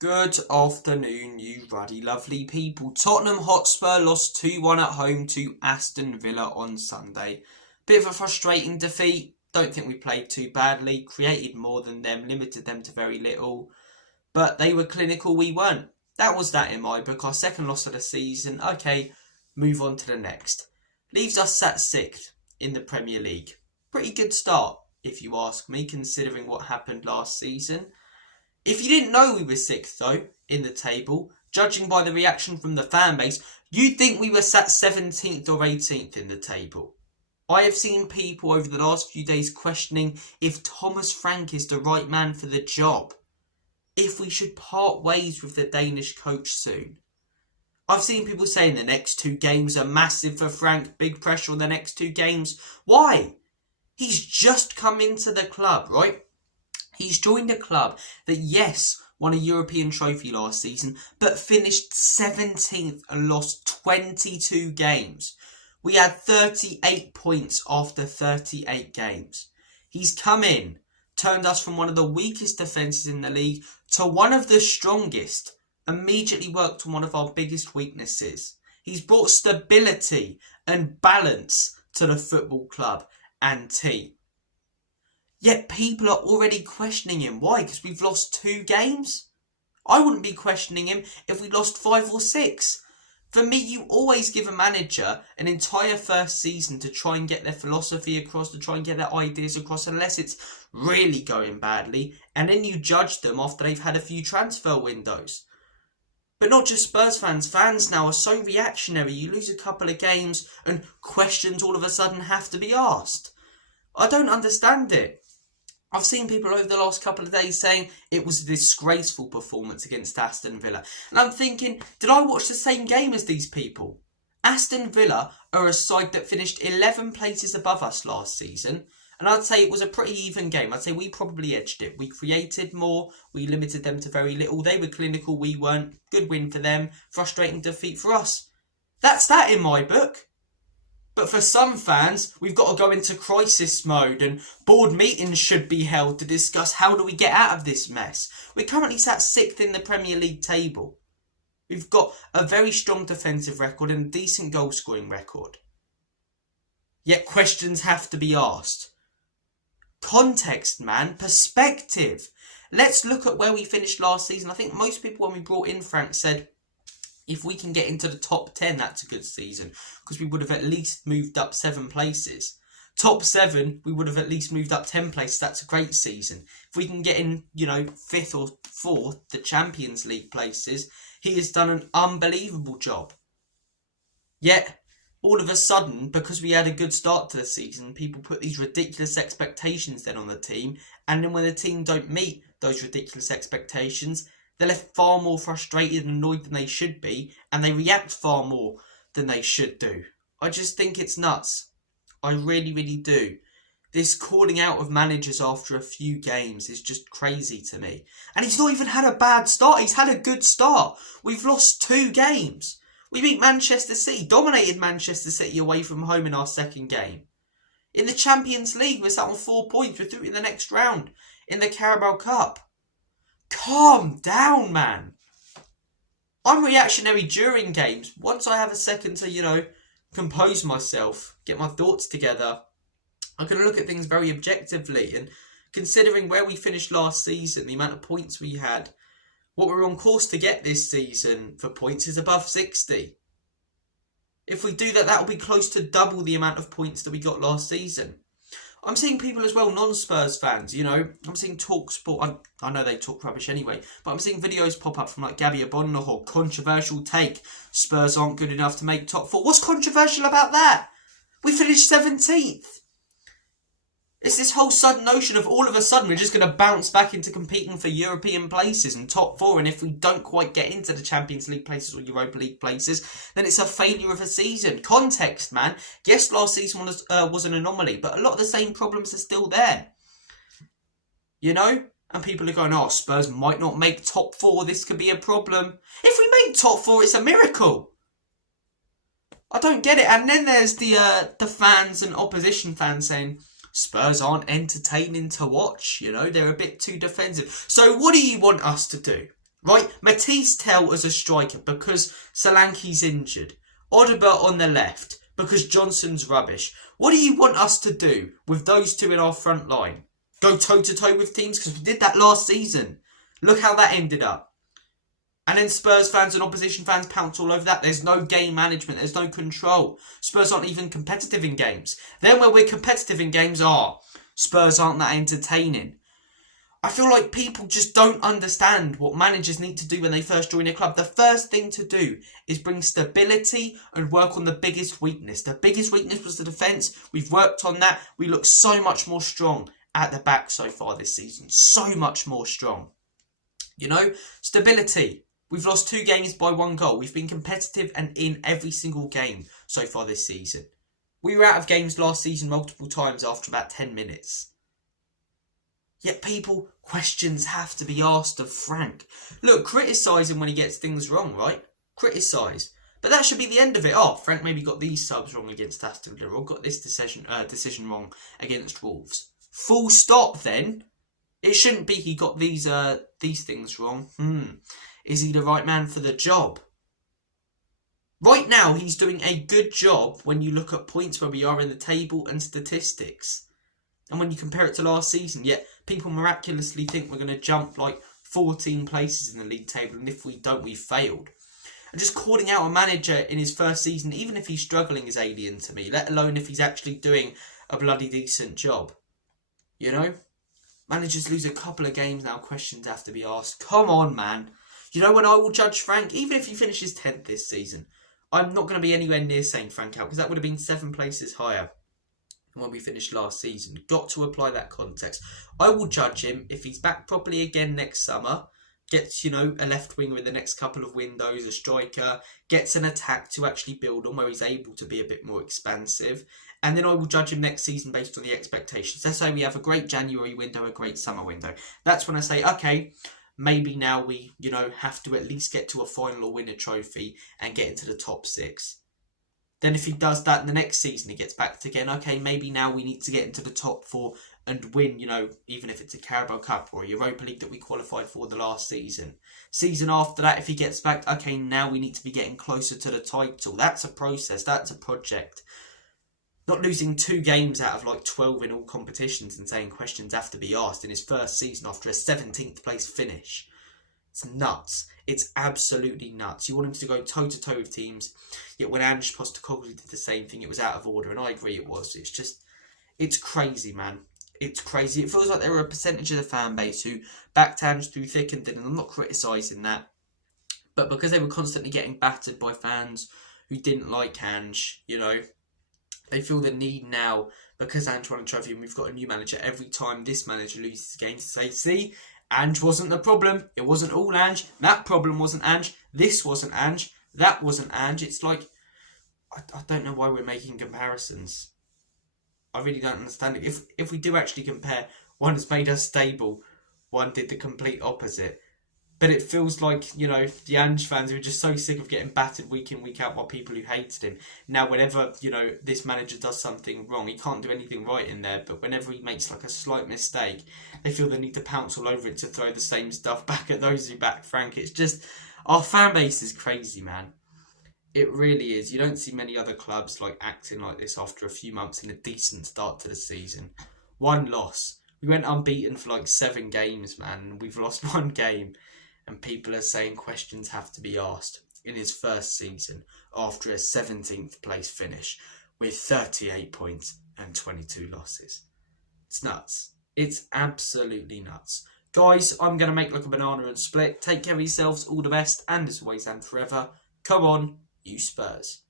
Good afternoon, you ruddy lovely people. Tottenham Hotspur lost 2-1 at home to Aston Villa on Sunday. Bit of a frustrating defeat. Don't think we played too badly. Created more than them, limited them to very little. But they were clinical, we weren't. That was that in my book. Our second loss of the season. Okay, move on to the next. Leaves us sat 6th in the Premier League. Pretty good start, if you ask me, considering what happened last season. If you didn't know we were 6th, though, in the table, judging by the reaction from the fan base, you'd think we were sat 17th or 18th in the table. I have seen people over the last few days questioning if Thomas Frank is the right man for the job. If we should part ways with the Danish coach soon. I've seen people saying the next 2 games are massive for Frank, big pressure on the next 2 games. Why? He's just come into the club, right? He's joined a club that, yes, won a European trophy last season, but finished 17th and lost 22 games. We had 38 points after 38 games. He's come in, turned us from one of the weakest defences in the league to one of the strongest, immediately worked on one of our biggest weaknesses. He's brought stability and balance to the football club and team. Yet people are already questioning him. Why? Because we've lost 2 games? I wouldn't be questioning him if we lost 5 or 6. For me, you always give a manager an entire first season to try and get their philosophy across, to try and get their ideas across, unless it's really going badly. And then you judge them after they've had a few transfer windows. But not just Spurs fans. Fans now are so reactionary. You lose a couple of games and questions all of a sudden have to be asked. I don't understand it. I've seen people over the last couple of days saying it was a disgraceful performance against Aston Villa. And I'm thinking, did I watch the same game as these people? Aston Villa are a side that finished 11 places above us last season. And I'd say it was a pretty even game. I'd say we probably edged it. We created more. We limited them to very little. They were clinical. We weren't. Good win for them. Frustrating defeat for us. That's that in my book. But for some fans, we've got to go into crisis mode and board meetings should be held to discuss how do we get out of this mess. We're currently sat 6th in the Premier League table. We've got a very strong defensive record and a decent goal scoring record. Yet questions have to be asked. Context, man. Perspective. Let's look at where we finished last season. I think most people when we brought in Frank said, if we can get into the top 10, that's a good season. Because we would have at least moved up 7 places. Top 7, we would have at least moved up 10 places. That's a great season. If we can get in, 5th or 4th, the Champions League places, he has done an unbelievable job. Yet, all of a sudden, because we had a good start to the season, people put these ridiculous expectations then on the team. And then when the team don't meet those ridiculous expectations, they're left far more frustrated and annoyed than they should be, and they react far more than they should do. I just think it's nuts. I really, really do. This calling out of managers after a few games is just crazy to me. And he's not even had a bad start. He's had a good start. We've lost 2 games. We beat Manchester City, dominated Manchester City away from home in our second game. In the Champions League, we're sat on 4 points. We're through in the next round in the Carabao Cup. Calm down, man. I'm reactionary during games. Once I have a second to, compose myself, get my thoughts together, I can look at things very objectively. And considering where we finished last season, the amount of points we had, what we're on course to get this season for points is above 60. If we do that, that'll be close to double the amount of points that we got last season. I'm seeing people as well, non-Spurs fans, I'm seeing TalkSport, I know they talk rubbish anyway, but I'm seeing videos pop up from like Gabby Abonnehour, controversial take, Spurs aren't good enough to make top 4. What's controversial about that? We finished 17th. It's this whole sudden notion of all of a sudden we're just going to bounce back into competing for European places and top 4, and if we don't quite get into the Champions League places or Europa League places, then it's a failure of a season. Context, man. Yes, last season was an anomaly, but a lot of the same problems are still there. And people are going, oh, Spurs might not make top 4, this could be a problem. If we make top 4, it's a miracle. I don't get it. And then there's the fans and opposition fans saying, Spurs aren't entertaining to watch, they're a bit too defensive. So what do you want us to do? Right? Matisse Tell as a striker because Solanke's injured. Odobert on the left because Johnson's rubbish. What do you want us to do with those two in our front line? Go toe-to-toe with teams? Because we did that last season. Look how that ended up. And then Spurs fans and opposition fans pounce all over that. There's no game management. There's no control. Spurs aren't even competitive in games. Then when we're competitive in games, Spurs aren't that entertaining. I feel like people just don't understand what managers need to do when they first join a club. The first thing to do is bring stability and work on the biggest weakness. The biggest weakness was the defence. We've worked on that. We look so much more strong at the back so far this season. So much more strong. You know, stability. We've lost 2 games by 1 goal. We've been competitive and in every single game so far this season. We were out of games last season multiple times after about 10 minutes. Yet questions have to be asked of Frank. Look, criticise him when he gets things wrong, right? Criticise. But that should be the end of it. Frank maybe got these subs wrong against Aston Villa, or got this decision wrong against Wolves. Full stop then. It shouldn't be he got these things wrong. Is he the right man for the job? Right now, he's doing a good job when you look at points where we are in the table and statistics. And when you compare it to last season, yet people miraculously think we're going to jump like 14 places in the league table, and if we don't, we've failed. And just calling out a manager in his first season, even if he's struggling, is alien to me, let alone if he's actually doing a bloody decent job. You know? Managers lose a couple of games now, questions have to be asked. Come on, man. You know when I will judge Frank? Even if he finishes 10th this season, I'm not going to be anywhere near saying Frank out, because that would have been 7 places higher than when we finished last season. Got to apply that context. I will judge him if he's back properly again next summer, gets, a left winger in the next couple of windows, a striker, gets an attack to actually build on where he's able to be a bit more expansive. And then I will judge him next season based on the expectations. Let's say we have a great January window, a great summer window. That's when I say, okay, maybe now we, have to at least get to a final or win a trophy and get into the top 6. Then if he does that in the next season, he gets back to again, okay, maybe now we need to get into the top 4 and win, even if it's a Carabao Cup or a Europa League that we qualified for the last season. Season after that, if he gets back, okay, now we need to be getting closer to the title. That's a process, that's a project. Not losing 2 games out of like 12 in all competitions and saying questions have to be asked in his first season after a 17th place finish. It's nuts. It's absolutely nuts. You want him to go toe-to-toe with teams, yet when Ange Postecoglou did the same thing, it was out of order, and I agree it was. It's crazy, man. It's crazy. It feels like there were a percentage of the fan base who backed Ange through thick and thin, and I'm not criticising that. But because they were constantly getting battered by fans who didn't like Ange, they feel the need now, because Ange won a trophy and we've got a new manager, every time this manager loses a game to say, see, Ange wasn't the problem. It wasn't all Ange. That problem wasn't Ange. This wasn't Ange. That wasn't Ange. It's like, I don't know why we're making comparisons. I really don't understand it. If we do actually compare, one has made us stable, one did the complete opposite. But it feels like, the Ange fans who are just so sick of getting battered week in, week out by people who hated him. Now, whenever, this manager does something wrong, he can't do anything right in there, but whenever he makes like a slight mistake, they feel they need to pounce all over it to throw the same stuff back at those who back Frank. It's just, our fan base is crazy, man. It really is. You don't see many other clubs like acting like this after a few months in a decent start to the season. 1 loss. We went unbeaten for like 7 games, man. We've lost 1 game. And people are saying questions have to be asked in his first season after a 17th place finish with 38 points and 22 losses. It's nuts. It's absolutely nuts. Guys, I'm going to make like a banana and split. Take care of yourselves. All the best. And as always and forever, come on, you Spurs.